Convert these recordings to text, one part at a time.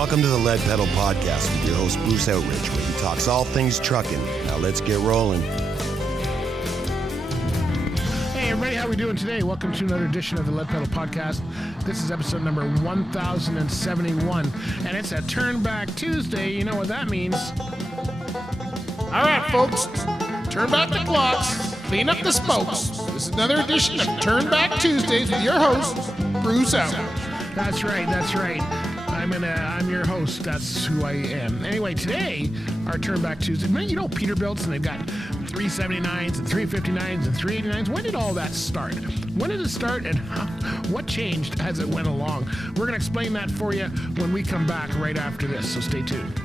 Welcome to the Lead Pedal Podcast with your host, Bruce Outridge, where he talks all things trucking. Now let's get rolling. Hey everybody, how are we doing today? Welcome to another edition of the Lead Pedal Podcast. This is episode number 1071, and it's a Turnback Tuesday. You know what that means. All right, folks, turn back the clocks, clean up the spokes. This is another edition of Turnback Tuesdays with your host, Bruce Outridge. That's right. I'm your host. That's who I am. Anyway, today, our Turnback Tuesday. You know Peterbilts, and they've got 379s and 359s and 389s. When did all that start? When did it start, and what changed as it went along? We're going to explain that for you when we come back right after this, so stay tuned.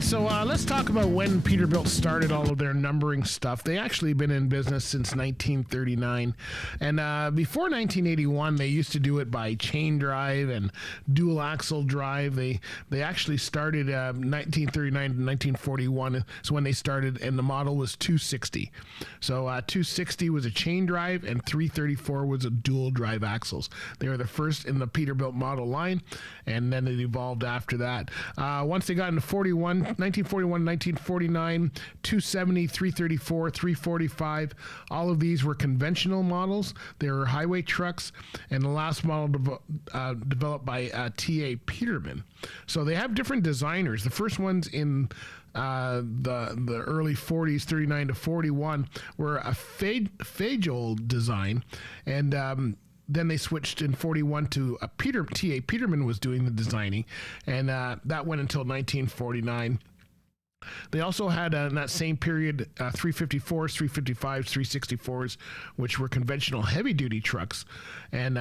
So let's talk about when Peterbilt started all of their numbering stuff. They actually been in business since 1939, and before 1981, they used to do it by chain drive and dual axle drive. They actually started 1939 to 1941 is when they started, and the model was 260. So 260 was a chain drive, and 334 was a dual drive axles. They were the first in the Peterbilt model line, and then it evolved after that. Once they got into 1941, 1949, 270, 334, 345. All of these were conventional models. They were highway trucks, and the last model developed by T.A. Peterman. So they have different designers. The first ones in the early 40s, 39 to 41, were a Fajol design, and then they switched in 41 to T.A. Peterman was doing the designing, and that went until 1949. They also had, in that same period, 354s, 355s, 364s, which were conventional heavy-duty trucks, and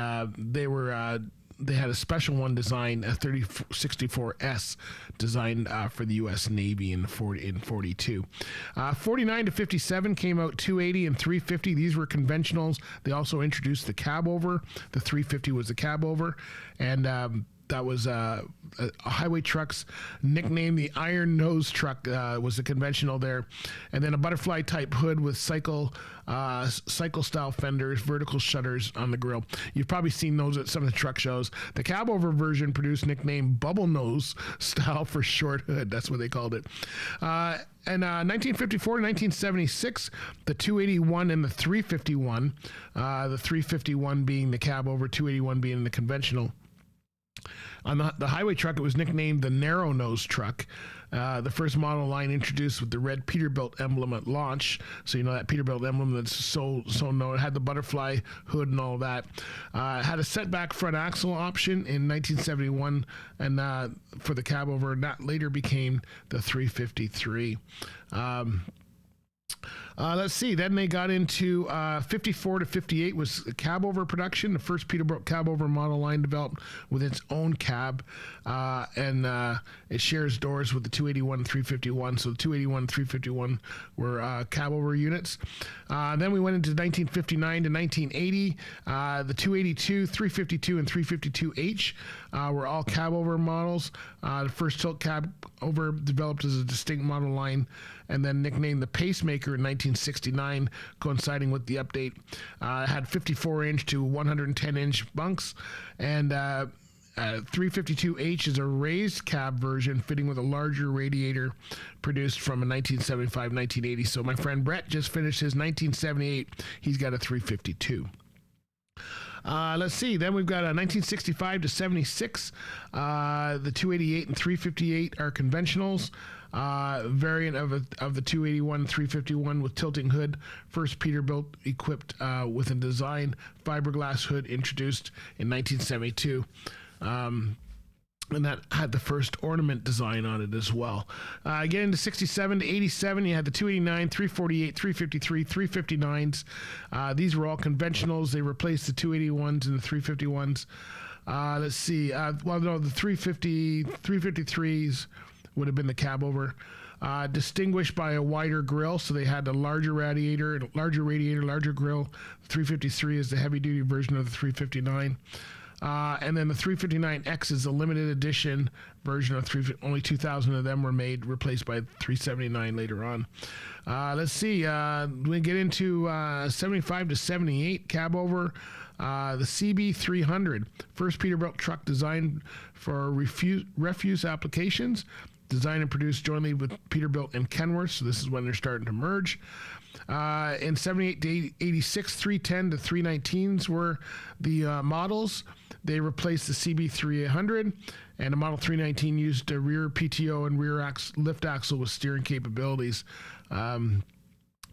they had a special one designed, a 3064S, designed for the U.S. Navy in 42. 49 to 57 came out 280 and 350. These were conventionals. They also introduced the cab over. The 350 was the cab over, and that was a highway trucks, nicknamed the Iron Nose truck, was the conventional there. And then a butterfly type hood with cycle style fenders, vertical shutters on the grille. You've probably seen those at some of the truck shows. The cab over version produced nicknamed Bubble Nose style for short hood. That's what they called it. And 1954 to 1976, the 281 and the 351, the 351 being the cab over, 281 being the conventional. On the highway truck, it was nicknamed the Narrow Nose truck. The first model line introduced with the red Peterbilt emblem at launch. So you know that Peterbilt emblem that's so known. It had the butterfly hood and all that. It had a setback front axle option in 1971, and for the cab over, and that later became the 353. Let's see. Then they got into 54 to 58 was cab over production. The first Peterbilt cab over model line developed with its own cab, and it shares doors with the 281 and 351. So the 281 and 351 were cab over units. Then we went into 1959 to 1980. The 282, 352, and 352H were all cab over models. The first tilt cab over developed as a distinct model line, and then nicknamed the Pacemaker in 1969, coinciding with the update. It had 54-inch to 110-inch bunks, and 352H is a raised cab version fitting with a larger radiator, produced from a 1975-1980. So my friend Brett just finished his 1978. He's got a 352. Let's see. Then we've got a 1965 to 76. The 288 and 358 are conventionals. Variant of the 281 351 with tilting hood. First Peterbilt equipped with a design fiberglass hood introduced in 1972. And that had the first ornament design on it as well. Getting into 67 to 87, you had the 289, 348, 353, 359s. These were all conventionals. They replaced the 281s and the 351s. Let's see. The 353s would have been the cab over. Distinguished by a wider grille, so they had a larger radiator, larger grill. The 353 is the heavy-duty version of the 359. And then the 359X is a limited edition version of only 2,000 of them were made, replaced by 379 later on. Let's see, we get into 75 to 78, cab over. The CB300, first Peterbilt truck designed for refuse applications, designed and produced jointly with Peterbilt and Kenworth, so this is when they're starting to merge. In 78 to 86, 310 to 319s were the models. They replaced the CB300, and the Model 319 used a rear PTO and rear lift axle with steering capabilities. That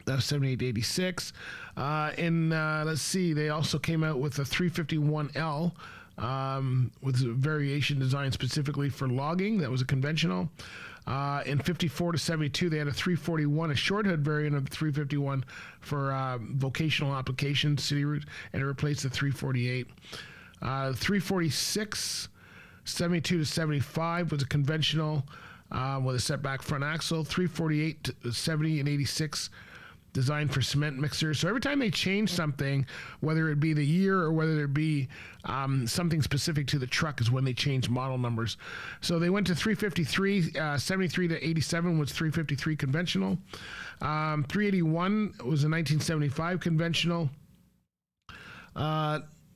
was 78 to 86. Let's see, they also came out with a 351L with a variation design specifically for logging. That was a conventional. In 54 to 72, they had a 341, a short hood variant of the 351 for vocational applications, city routes, and it replaced the 348. 346, 72 to 75 was a conventional with a setback front axle. 348 to 70 and 86 designed for cement mixers. So every time they change something, whether it be the year or whether it be something specific to the truck, is when they change model numbers. So they went to 353, 73 to 87 was 353 conventional. 381 was a 1975 conventional.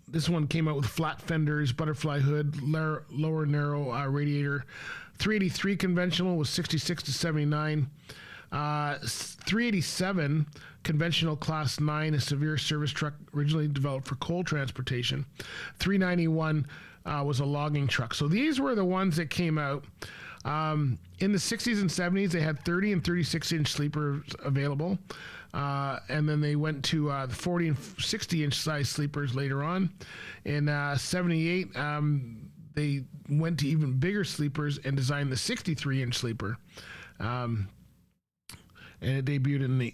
This one came out with flat fenders, butterfly hood, lower narrow radiator. 383 conventional was 66 to 79. 387 conventional class 9, a severe service truck originally developed for coal transportation. 391 was a logging truck. So these were the ones that came out. In the 60s and 70s, they had 30 and 36-inch sleepers available. And then they went to the 40 and 60-inch size sleepers later on. In 78, they went to even bigger sleepers and designed the 63-inch sleeper. And it debuted in the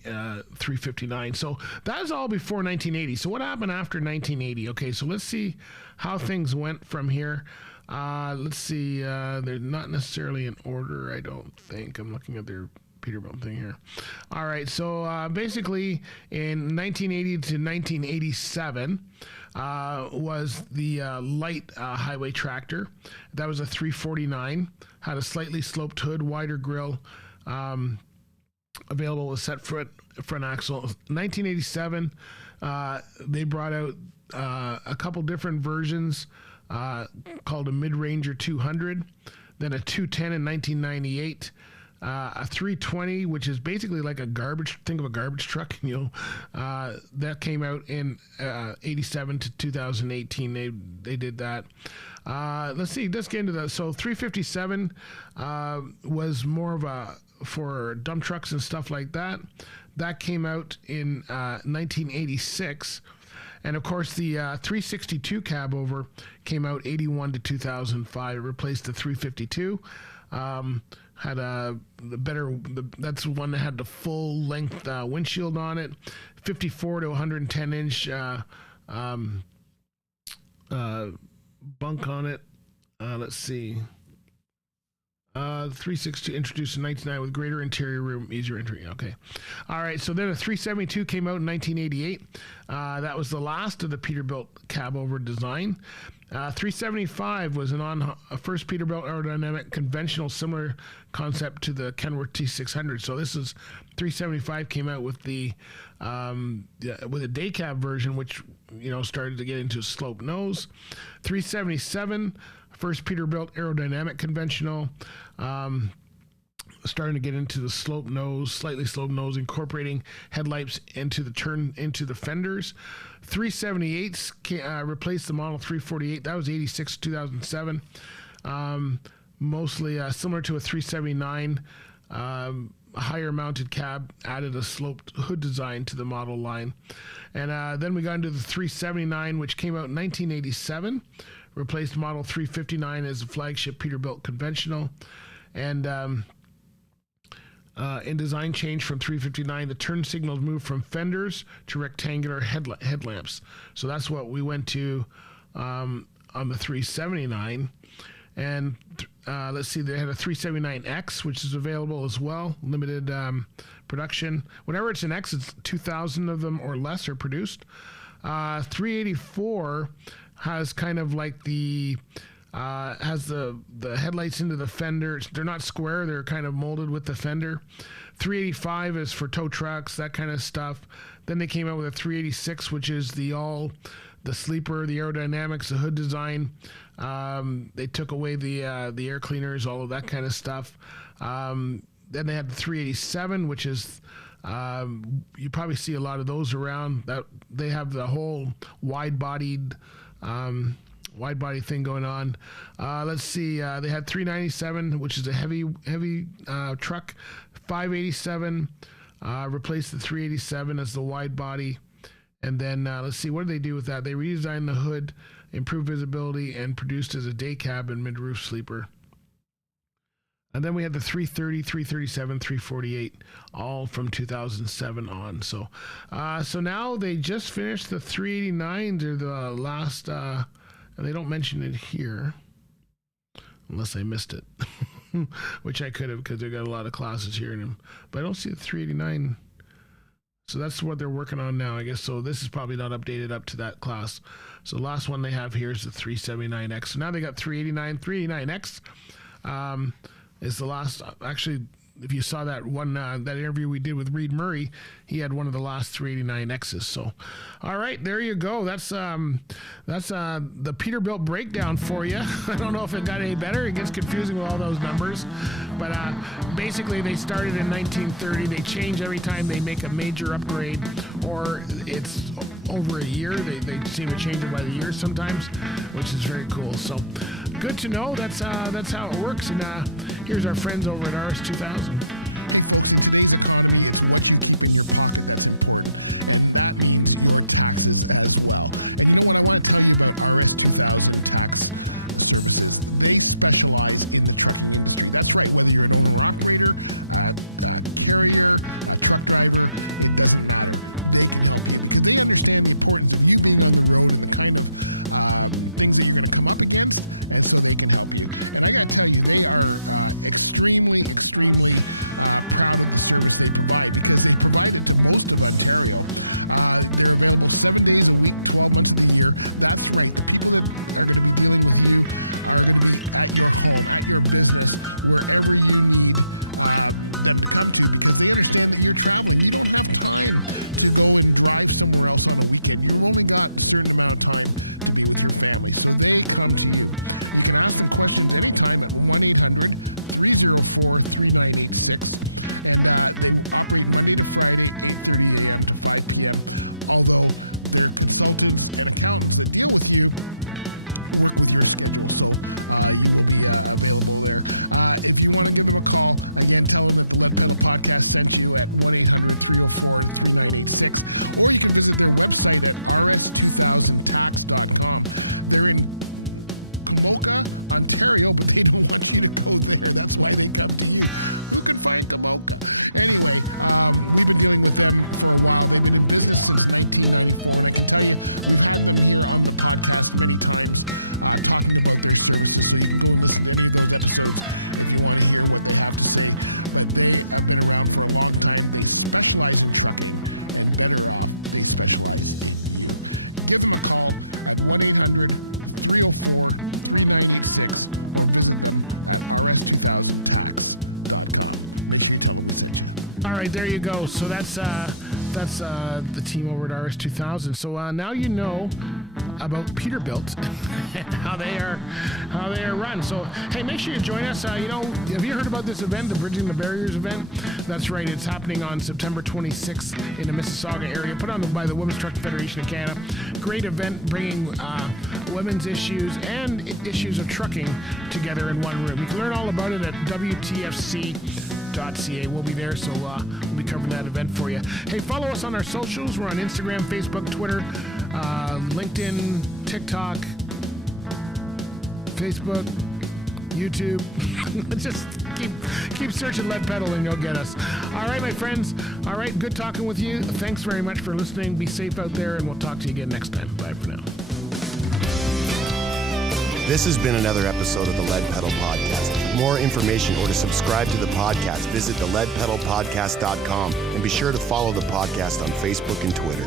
359. So that was all before 1980. So what happened after 1980? Okay, so let's see how things went from here. Let's see. They're not necessarily in order, I don't think. I'm looking at their Peterbilt thing here. All right, so basically in 1980 to 1987 was the light highway tractor. That was a 349, had a slightly sloped hood, wider grille, available with set front axle. 1987, they brought out a couple different versions called a Mid-Ranger 200, then a 210 in 1998, a 320, which is basically like a garbage truck, that came out in 87 to 2018. They did that. Let's get into that. So 357 was more of a for dump trucks and stuff like that. That came out in 1986. And of course, the 362 cab over came out 81 to 2005. It replaced the 352. Had that's the one that had the full length windshield on it, 54 to 110 inch bunk on it. Let's see. 362 introduced in 1999 with greater interior room, easier entry. Okay. All right. So then a 372 came out in 1988. That was the last of the Peterbilt cab over design. 375 was a first Peterbilt aerodynamic conventional, similar concept to the Kenworth T600. So this is 375 came out with with a day cab version, which started to get into slope nose. 377, first Peterbilt aerodynamic conventional. Starting to get into the slightly slope nose, incorporating headlights into the fenders. 378s replaced the Model 348. That was 86 2007. Mostly similar to a 379. A higher mounted cab added a sloped hood design to the model line. And then we got into the 379, which came out in 1987. Replaced Model 359 as a flagship Peterbilt conventional. And in design change from 359, the turn signals moved from fenders to rectangular headlamps. So that's what we went to on the 379. And let's see, they had a 379X, which is available as well, limited production. Whenever it's an X, it's 2,000 of them or less are produced. 384 has kind of like has the headlights into the fender. They're not square, they're kind of molded with the fender. 385 is for tow trucks, that kind of stuff. Then they came out with a 386, which is the sleeper, the aerodynamics, the hood design. They took away the air cleaners, all of that kind of stuff. Then they had the 387, which is you probably see a lot of those around. That they have the whole wide body thing going on. Let's see. They had 397, which is a heavy truck. 587 replaced the 387 as the wide body. And then let's see, what did they do with that? They redesigned the hood, improved visibility, and produced as a day cab and mid-roof sleeper. And then we had the 330, 337, 348, all from 2007 on. So now they just finished the 389s, or the last, and they don't mention it here, unless I missed it, which I could have, because they've got a lot of classes here in them. But I don't see the 389. So that's what they're working on now, I guess. So this is probably not updated up to that class. So the last one they have here is the 379X. So now they got 389, 389X. Is the last, actually, if you saw that one, that interview we did with Reed Murray, he had one of the last 389Xs. So, all right, there you go. That's the Peterbilt breakdown for you. I don't know if it got any better. It gets confusing with all those numbers. But basically, they started in 1930. They change every time they make a major upgrade, or it's over a year. They seem to change it by the year sometimes, which is very cool. So, good to know. That's how it works. And here's our friends over at RS 2000. right, there you go. So that's the team over at RS2000. So now you know about Peterbilt and how they are run. So hey, make sure you join us. Have you heard about this event, the Bridging the Barriers event? That's right. It's happening on September 26th in the Mississauga area, put on by the Women's Truck Federation of Canada. Great event, bringing women's issues and issues of trucking together in one room. You can learn all about it at WTFC.ca. We'll be there, so we'll be covering that event for you. Hey, follow us on our socials. We're on Instagram, Facebook, Twitter, LinkedIn, TikTok, Facebook, YouTube. Just keep searching Lead Pedal and you'll get us. All right, my friends. All right, good talking with you. Thanks very much for listening. Be safe out there, and we'll talk to you again next time. Bye for now. This has been another episode of the Lead Pedal Podcast. For more information or to subscribe to the podcast, visit theleadpedalpodcast.com and be sure to follow the podcast on Facebook and Twitter.